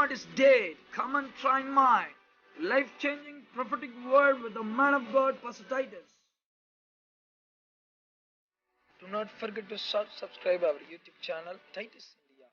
God is dead. Come and try mine. Life-changing prophetic word with the man of God, Pastor Titus. Do not forget to subscribe our YouTube channel, Titus India,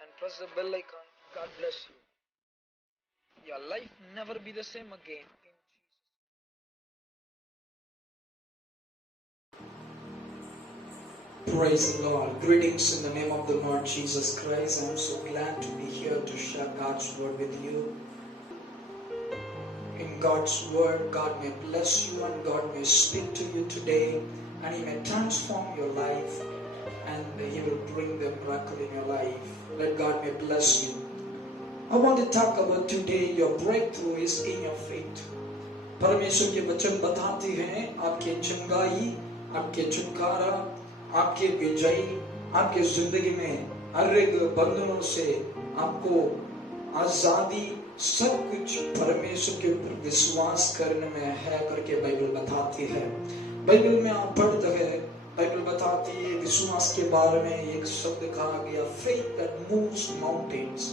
and press the bell icon. God bless you. Your life never be the same again. Praise the Lord. Greetings in the name of the Lord Jesus Christ. I am so glad to be here to share God's word with you. In God's word, God may bless you and God may speak to you today, and He may transform your life and He will bring the miracle in your life. Let God may bless you. I want to talk about today, your breakthrough is in your faith. परमेश्वर के वचन बताते हैं आपके चंगाई, आपके छुटकारा, आपके विजय, आपके जिंदगी में हर एक बंधनों से आपको आजादी, सब कुछ परमेश्वर के ऊपर विश्वास करने में है करके बाइबल बताती है। बाइबल में आप पढ़ते हैं, बाइबल बताती है विश्वास के बारे में एक शब्द कहा गया, faith that moves mountains।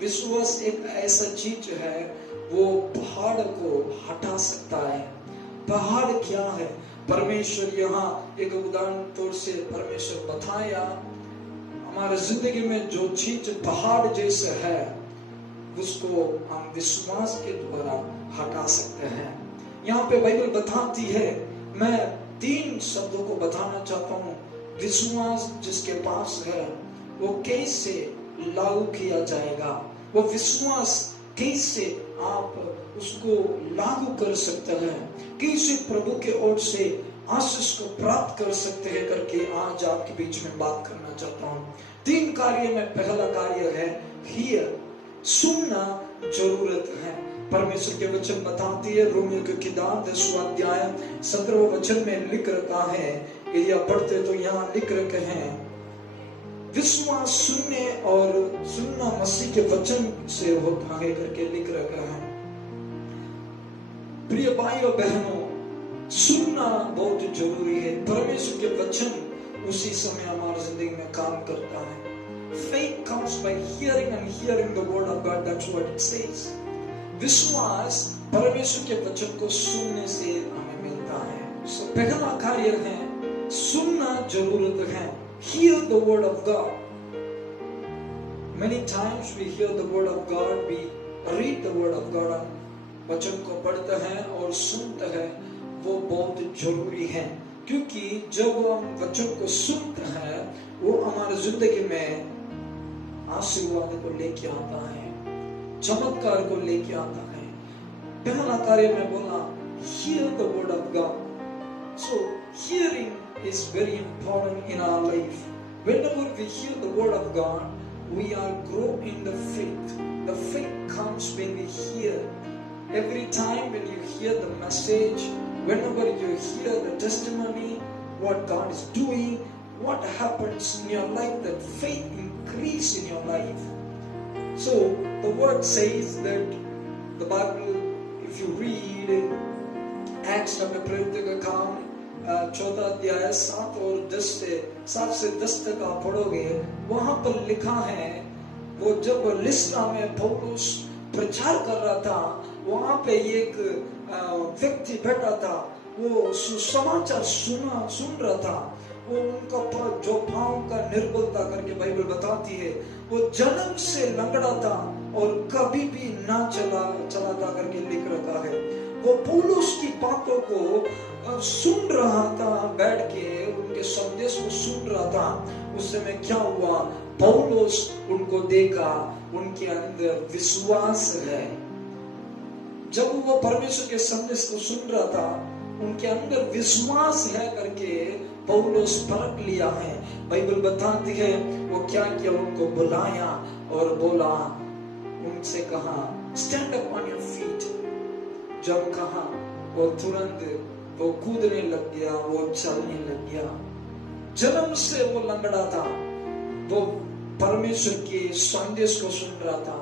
विश्वास एक ऐसा चीज है वो पहाड़ को हटा सकता है। पहाड़ क्या है? परमेश्वर यहाँ एक उदाहरण तौर से परमेश्वर बताया, हमारे जिंदगी में जो चीज पहाड़ जैसे है उसको हम विश्वास के द्वारा हटा सकते हैं। यहाँ पे बाइबल बताती है, मैं 3 शब्दों को बताना चाहता हूँ। विश्वास जिसके पास है वो कैसे लागू किया जाएगा, वो विश्वास कैसे आप उसको लागू कर सकते हैं, कैसे प्रभु के ओर से आशीष को प्राप्त कर सकते हैं करके आज आपके बीच में बात करना चाहता हूँ। 3 कार्य में पहला कार्य है हियर, सुनना जरूरत है। परमेश्वर के वचन बताती है, रोमियो की किताब 10वां अध्याय 17वें वचन में लिख रखा है, यदि आप पढ़ते तो यहाँ लिख रखे हैं, विश्वास सुनने और सुनना मसीह के वचन से होता है करके लिख रखा है। प्रिय भाइयों बहनों, सुनना बहुत जरूरी है। परमेश्वर के वचन उसी समय हमारी जिंदगी में काम करता है। Faith comes by hearing and hearing the word of God. That's what it says. विश्वास परमेश्वर के वचन को सुनने से हमें मिलता है। So, पहला कार्य है सुनना जरूरत है। Hear the word of God. Many times we hear the word of God, we read the word of God. वचन को पढ़ते हैं और सुनते हैं, वो बहुत जरूरी है, क्योंकि जब हम वचन को सुनते हैं वो हमारे जिंदगी में आशीर्वाद को लेके आता है, चमत्कार को लेके आता है। पहला कार्य में बोला hear the word of God. So hearing is very important in our life. Whenever we hear the word of God, we are grow in the faith. The faith comes when we hear. Every time when you hear the message, whenever you hear the testimony, what God is doing, what happens in your life, that faith increase in your life. So the word says that the Bible, if you read Acts chapter 14 अध्याय 7 और 7 से 10 तक आप पढ़ोगे, वहां पर लिखा है, वो जब लिस्ट्रा में पौलुस प्रचार कर रहा था, वहां पे एक व्यक्ति बैठा था, वो सुसमाचार सुन रहा था। वो उनका जो पांव का निर्बलता करके बाइबल बताती है, वो जन्म से लंगड़ा था और कभी भी ना चला था करके लिख रखा है। वो पौलुस की बातों को सुन रहा था, बैठ के उनके संदेश को सुन रहा था। उस समय क्या हुआ, पौलुस उनको देखा, उनके अंदर विश्वास है। जब वो परमेश्वर के संदेश को सुन रहा था, उनके अंदर विश्वास है करके पौलुस परख लिया है। बाइबल बताती है वो क्या किया, उनको बुलाया और बोला, उनसे कहा stand up on your feet. जब कहा वो तुरंत वो कूदने लग गया, वो चलने लग गया। जन्म से वो लंगड़ा था, वो परमेश्वर के संदेश को सुन रहा था।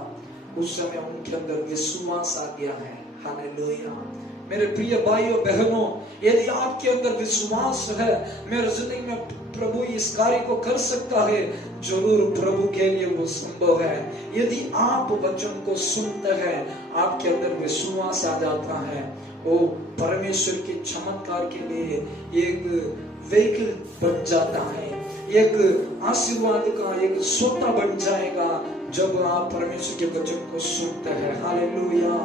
उस समय उनके अंदर विश्वास आ गया है। हालेलुया। मेरे प्रिय भाइयों बहनों, यदि आपके अंदर विश्वास है मेरे जिंदगी में प्रभु इस कार्य को कर सकता है, जरूर प्रभु के लिए वो संभव है। यदि आप वचन को सुनते हैं, आपके अंदर विश्वास आ जाता है, वो परमेश्वर के चमत्कार के लिए एक व्हीकल बन जाता है, एक आशीर्वाद का एक सोता बन जाएगा जब आप परमेश्वर के वचन को सुनते हैं। हालेलुया।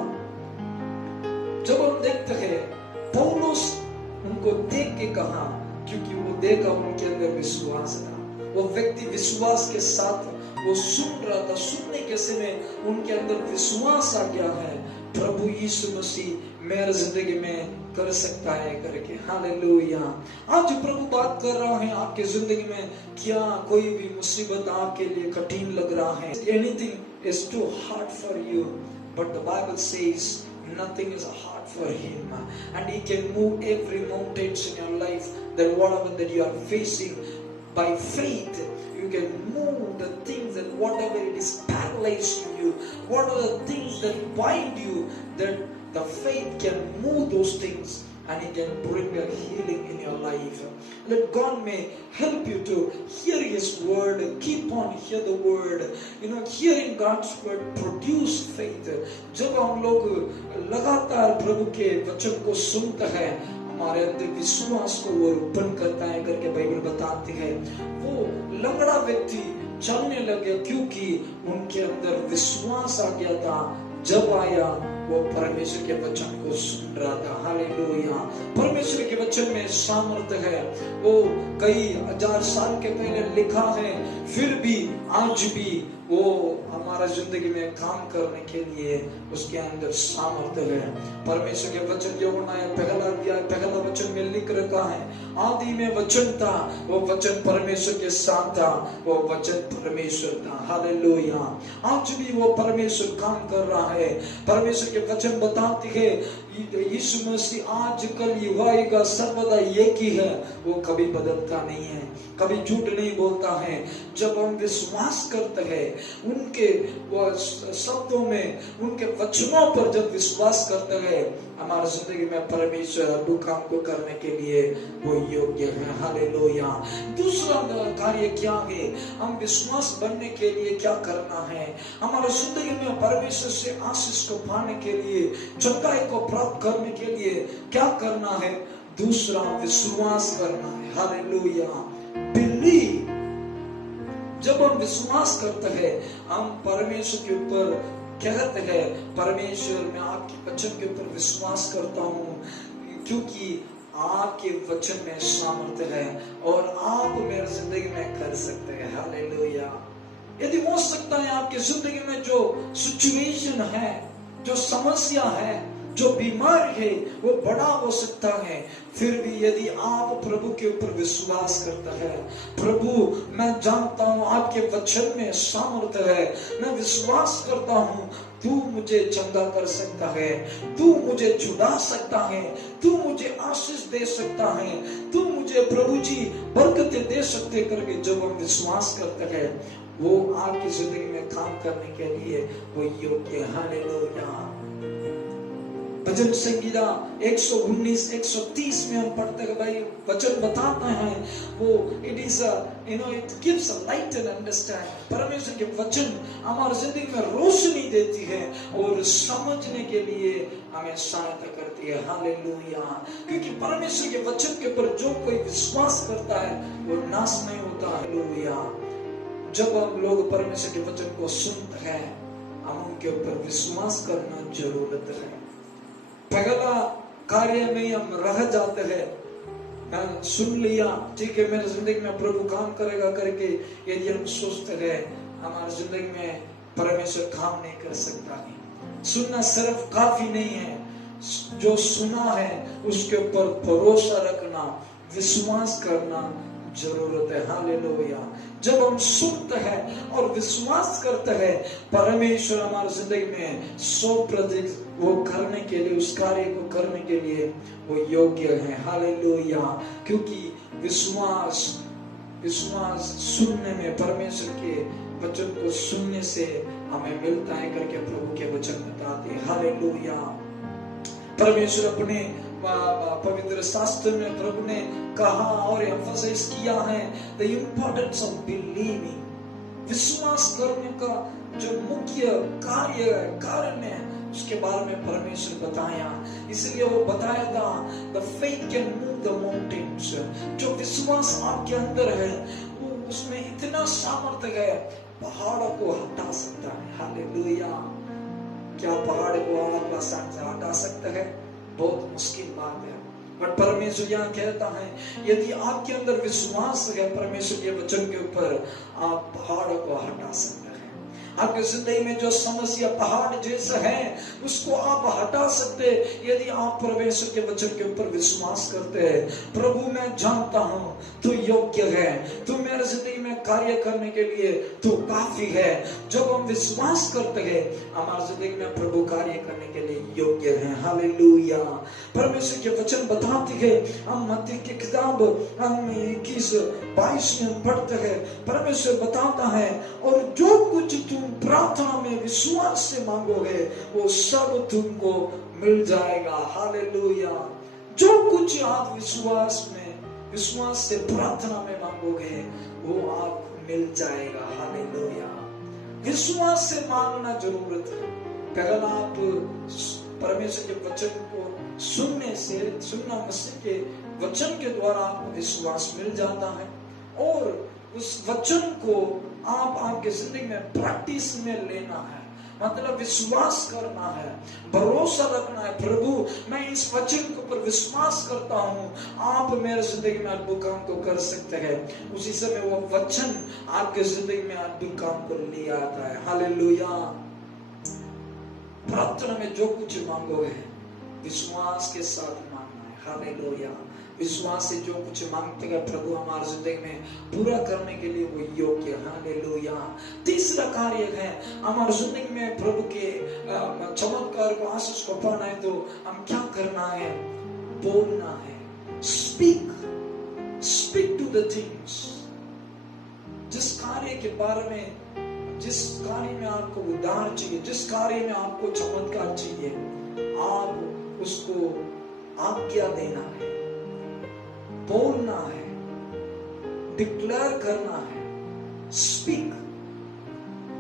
जब हम देखते हैं पौलुस उनको देख के कहा, क्योंकि वो देखा उनके अंदर विश्वास था। वो व्यक्ति विश्वास के साथ वो सुन रहा था, सुनने के समय उनके अंदर विश्वास आ गया है प्रभु यीशु मसीह मेरे जिंदगी में कर सकता है करके। हालेलुया। आज प्रभु बात कर रहा है आपके जिंदगी में, क्या कोई भी मुसीबत आपके लिए कठिन लग रहा है? Anything is too hard for you, but the Bible says nothing is hard for him, and he can move every mountains in your life. That whatever that you are facing, by faith you can move the things, that whatever it is paralyzing you, what are the things that bind you, that the faith can move those things and it can bring a healing in your life. Let God may help you to hear His word, keep on hear the word. Hearing God's word produce faith. जब हम लोग लगातार प्रभु के वचन को सुनते हैं, हमारे अंदर विश्वास को वो उत्पन्न करता है करके बाइबल बताती है। वो लंगड़ा व्यक्ति चलने लगे क्योंकि उनके अंदर विश्वास आ गया था। जब आया वो परमेश्वर के वचन को सुन रहा था। हालेलुया। परमेश्वर के वचन में सामर्थ्य है। वो कई हजार साल के पहले लिखा है, फिर भी आज भी वो हमारा जिंदगी में काम करने के लिए उसके अंदर सामर्थ्य है। परमेश्वर के वचन यूहन्ना पहला अध्याय पहला वचन में लिख रखा है, आदि में वचन था, वो वचन परमेश्वर के साथ था, वो वचन परमेश्वर था। हालेलुया। आज भी वो परमेश्वर काम कर रहा है। परमेश्वर के वचन बताते हैं यीशु मसीह आज कल युगाएगा सर्वदा एक ही है, वो कभी बदलता नहीं है, कभी झूठ नहीं बोलता है। जब हम विश्वास करते हैं उनके शब्दों में, उनके वचनों पर जब विश्वास करते हैं, हमारी जिंदगी में परमेश्वर हर काम को करने के लिए वो योग्य है। हालेलुया। दूसरा कार्य क्या है? हम विश्वास बनने के लिए क्या करना है? हमारी जिंदगी में परमेश्वर से आशीष को पाने के लिए, चंगाई को प्राप्त करने के लिए क्या करना है? दूसरा विश्वास करना है। हालेलुया। बिलीव। जब हम विश्वास करते हैं, हम परमेश्वर के ऊपर कहते हैं, परमेश्वर मैं आपके वचन के ऊपर विश्वास करता हूँ क्योंकि आपके वचन में सामर्थ्य है और आप मेरी जिंदगी में कर सकते हैं। हालेलुया। यदि हो सकता है आपकी जिंदगी में जो सिचुएशन है, जो समस्या है, जो बीमार है, वो बड़ा हो सकता है, फिर भी यदि आप प्रभु के ऊपर विश्वास करते हैं, प्रभु मैं जानता हूँ आपके वचन में सामर्थ्य है, मैं विश्वास करता हूँ तू मुझे चंगा कर सकता है, तू मुझे छुड़ा सकता है, तू मुझे आशीष दे सकता है, तू मुझे प्रभु जी बरकतें दे सकते करके जब हम विश्वास करते हैं, वो आपकी जिंदगी में काम करने के लिए वो योग्य है। हालेलुया। भजन संगीता 119 130 में हम पढ़ते हैं, भाई वचन बताता है वो it is it gives a light and understanding. परमेश्वर के वचन हमारी जिंदगी में रोशनी देती है और समझने के लिए हमें सहायता करती है। हालेलुया। क्योंकि परमेश्वर के वचन के ऊपर जो कोई विश्वास करता है वो नाश नहीं होता। हालेलुया। जब हम लोग परमेश्वर के वचन को सुनते हैं, हम उनके ऊपर विश्वास करना जरूरत है। पहला कार्य में हम रह जाते हैं, मैं सुन लिया, ठीक है मेरी जिंदगी में प्रभु काम करेगा करके यदि हम सोचते रहे, हमारी जिंदगी में परमेश्वर काम नहीं कर सकता। नहीं, सुनना सिर्फ काफी नहीं है, जो सुना है उसके ऊपर भरोसा रखना, विश्वास करना जरूरत है। हालेलुया। जब हम सुनते हैं और विश्वास करते हैं, परमेश्वर हमारी जिंदगी में 100% वो करने के लिए, उस कार्य को करने के लिए वो योग्य है। हालेलुया। क्योंकि विश्वास सुनने में, परमेश्वर के वचन को सुनने से हमें मिलता है करके प्रभु के वचन बताते हैं। हालेलुया। परमेश्वर अपने पवित्र शास्त्र में प्रभु ने कहा और एम्फसाइज किया है द इम्पोर्टेंस ऑफ बिलीविंग। विश्वास करने का जो मुख्य कारण है उसके बारे में परमेश्वर बताया। इसलिए वो बताया था the faith can move the mountains. जो विश्वास आपके अंदर है वो उसमें इतना सामर्थ्य है, पहाड़ों को हटा सकता है। हालेलुया। क्या पहाड़ को आप आसानी से हटा सकते हैं? बहुत मुश्किल बात है। बट परमेश्वर यहाँ कहता है यदि आपके अंदर विश्वास है परमेश्वर के वचन के ऊपर, आप पहाड़ों को हटा सकते हैं। आपके जिंदगी में जो समस्या पहाड़ जैसा है उसको आप हटा सकते यदि आप परमेश्वर के वचन के ऊपर विश्वास करते हैं। प्रभु मैं जानता हूँ तू योग्य है, तू मेरे जिंदगी में कार्य करने के लिए तू काफी है। जब हम विश्वास करते हैं हमारी जिंदगी में प्रभु कार्य करने के लिए योग्य है। हालेलुया। परमेश्वर के वचन बताते हैं, हम मत्ती की किताब 21-22 में पढ़ते हैं। परमेश्वर बताता है और जो कुछ तुम प्रार्थना में विश्वास से मांगोगे वो सब तुमको मिल जाएगा। हालेलुया। जो कुछ आप विश्वास से प्रार्थना में मांगोगे वो आपको मिल जाएगा। हालेलुया। विश्वास से मांगना जरूरत है। पहला आप परमेश्वर के वचन को सुनना मसीह के वचन के द्वारा आपको विश्वास मिल जाता है और उस वचन को आप आपके जिंदगी में प्रैक्टिस में लेना है। मतलब विश्वास करना है, भरोसा रखना है। प्रभु मैं इस वचन के ऊपर विश्वास करता हूँ, आप मेरे जिंदगी में अद्भुत काम को कर सकते हैं। उसी समय वो वचन आपके जिंदगी में अद्भुत काम को ले आता है। हालेलुया। प्रार्थना में जो कुछ मांगोगे विश्वास के साथ मांगना है। हालेलुया। विश्वास से जो कुछ मांगते हैं प्रभु हमारे जिंदगी में पूरा करने के लिए वो योग्य। हालेलुया। तीसरा कार्य है हमारे जिंदगी में प्रभु के चमत्कार को आशीष को पाना है तो हम क्या करना है? बोलना है। Speak to the things. जिस कार्य के बारे में, जिस कार्य में आपको उद्धार चाहिए, जिस कार्य में आपको चमत्कार चाहिए, आप उसको आज्ञा देना है, बोलना है, डिक्लेयर करना है। स्पीक।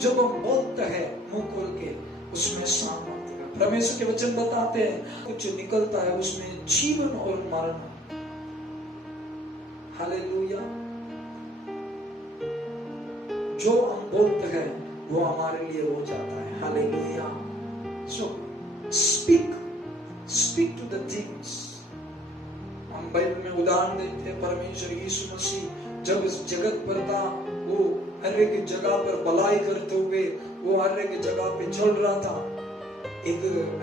जब हम बोलते हैं मुंह खोल के उसमें सामर्थ्य है। परमेश्वर के वचन बताते हैं कुछ निकलता है उसमें जीवन और मरण। हालेलुया। जो हम बोलते हैं वो हमारे लिए हो जाता है। Hallelujah. So speak to the things. हम बाइबल में उदाहरण देते हैं परमेश्वर यीशु मसीह जब इस जगत पर था वो हर एक जगह पर भलाई करते हुए वो हर एक जगह पे चल रहा था। एक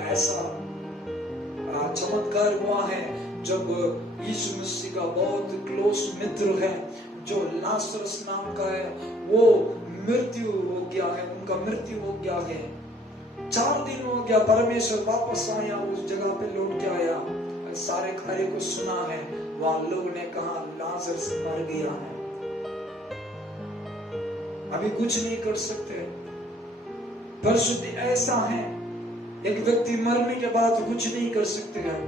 ऐसा चमत्कार हुआ है जब यीशु मसीह का बहुत क्लोज मित्र है जो लाजरस नाम का है वो मृत्यु हो गया है, उनका मृत्यु हो गया है। 4 दिन हो गया, परमेश्वर वापस आया, उस जगह पे लौट के आया, सारे कार्य को सुना है। वहां लोगों ने कहा लाजरस मर गया है, अभी कुछ नहीं कर सकते। परिस्थिति ऐसा है एक व्यक्ति मरने के बाद कुछ नहीं कर सकते हैं।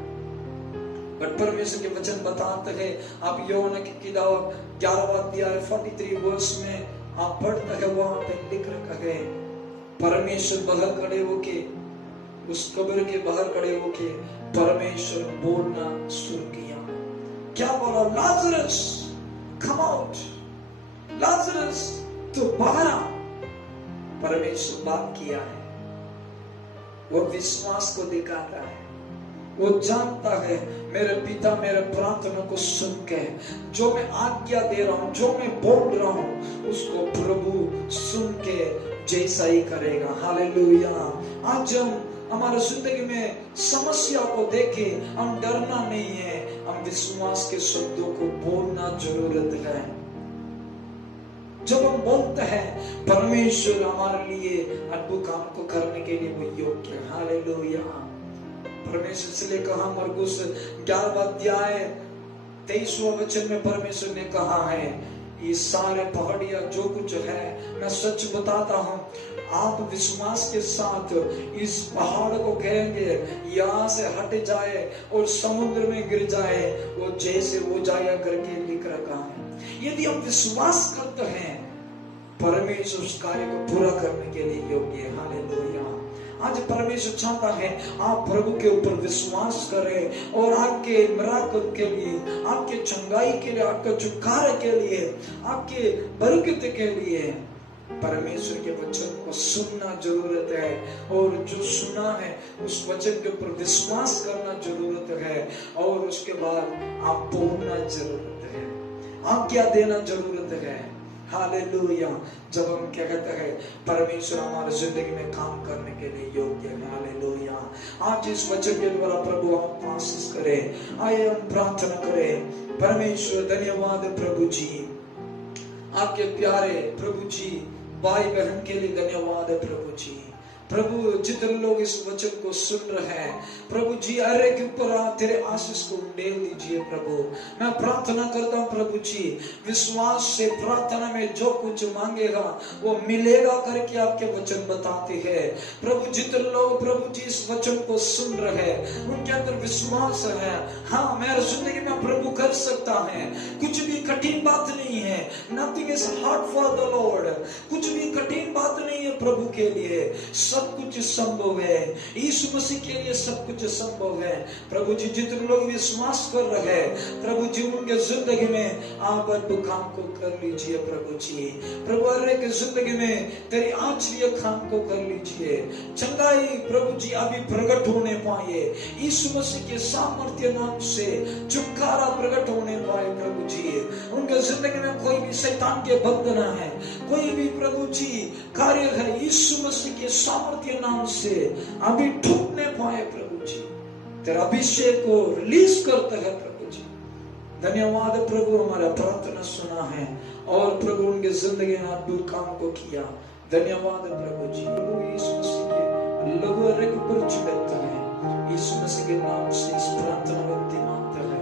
बट परमेश्वर के वचन बताते हैं, आप यूहन्ना की किताब 11वां अध्याय 43 वर्ष में आप पढ़ते हैं, वहां पे लिख रखा है परमेश्वर बाहर खड़े होके, उस कब्र के बाहर खड़े होके परमेश्वर बोलना शुरू किया। क्या बोला? लाजरस कम आउट, लाजरस तो बाहर आ। परमेश्वर बात किया है, वो विश्वास को दिखाता है, वो जानता है मेरे पिता मेरे प्रार्थना को सुन के जो मैं आज्ञा दे रहा हूं, जो मैं बोल रहा हूं उसको प्रभु सुन के जैसा ही करेगा। हालेलुया। आज हम हमारे जिंदगी में समस्या को देखे हम डरना नहीं है, हम विश्वास के शब्दों को बोलना जरूरत है। जब हम बोलते हैं परमेश्वर हमारे लिए अद्भुत काम को करने के लिए वो योग्य है। हालेलुया। परमेश्वर इसलिए कहा मरकुस 11वां अध्याय 23वां वचन में परमेश्वर ने कहा है ये सारे पहाड़ियां जो कुछ है, मैं सच बताता हूँ, आप विश्वास के साथ इस पहाड़ को कहेंगे यहाँ से हट जाए और समुद्र में गिर जाए, वो जैसे वो जाया करके लिख रखा है। यदि हम विश्वास करते हैं, परमेश्वर उस कार्य को पूरा करने के लिए योग्य है। हालेलुया। आज परमेश्वर चाहता है आप प्रभु के ऊपर विश्वास करें और आपके मिराकल के लिए, आपके चंगाई के लिए, आपके छुटकारे के लिए, आपके बरकत के लिए परमेश्वर के वचन को सुनना जरूरत है, और जो सुना है उस वचन के ऊपर विश्वास करना जरूरत है, और उसके बाद आप बोलना जरूरत है, आज्ञा देना जरूरत है। हालेलुया। जब हम क्या कहते हैं, परमेश्वर हमारे जिंदगी में काम करने के लिए योग्य है। हालेलुया। आज इस वचन के द्वारा प्रभु आप आशीष करें। आइए हम प्रार्थना करें। परमेश्वर धन्यवाद प्रभु जी, आपके प्यारे प्रभु जी भाई बहन के लिए धन्यवाद है प्रभु जी। प्रभु जितने लोग इस वचन को सुन रहे हैं प्रभु जी, अरे के ऊपर तेरे आशीष को उंडेल दीजिए प्रभु। मैं प्रार्थना करता हूँ प्रभु जी, विश्वास से प्रार्थना में जो कुछ मांगेगा वो मिलेगा करके आपके वचन बताते हैं प्रभु। जितने लोग प्रभु जी इस वचन को सुन रहे हैं उनके अंदर विश्वास है, हाँ मेरे जिंदगी में प्रभु कर सकता है, कुछ भी कठिन बात नहीं है। Nothing is hard for the Lord. कुछ भी कठिन बात नहीं है प्रभु के लिए, सब कुछ संभव है। यीशु मसीह के लिए सब कुछ संभव है प्रभु जी। जितने लोग विश्वास कर रहे हैं प्रभु जी, उनके जिंदगी में आप अद्भुत काम को कर लीजिए प्रभु जी। प्रभु हर एक जिंदगी में तेरी आश्चर्य काम को कर लीजिए। चंगाई प्रभु जी अभी प्रकट होने पाए, यीशु मसीह के सामर्थ्य नाम से छुटकारा प्रकट होने पाए प्रभु जी। उनके जिंदगी में कोई भी शैतान के बंधन है, कोई भी प्रभु जी कार्य है, यीशु मसीह के सामर्थ्य नाम से अभी ठुकने पाए प्रभु जी। तेरा अभिषेक को रिलीज करता है प्रभु जी। धन्यवाद प्रभु, हमारा प्रार्थना सुना है और प्रभु उनके जिंदगी में अद्भुत काम को किया। धन्यवाद प्रभु जी। प्रभु यीशु मसीह के लहू हर एक पर छिड़कता है, यीशु मसीह के नाम से इस प्रार्थना व्यक्ति मांगता है,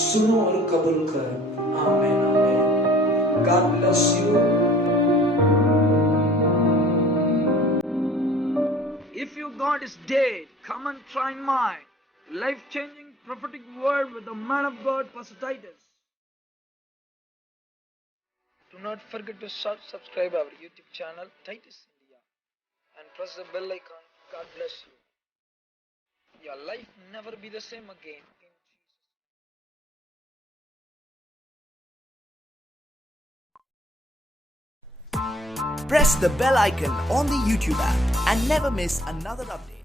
सुनो और कबूल कर। आमीन आमीन। God bless you. If your God is dead, come and try mine. Life-changing prophetic word with the man of God, Pastor Titus. Do not forget to subscribe our YouTube channel, Titus India, and press the bell icon. God bless you. Your life never be the same again. Press the bell icon on the YouTube app and never miss another update.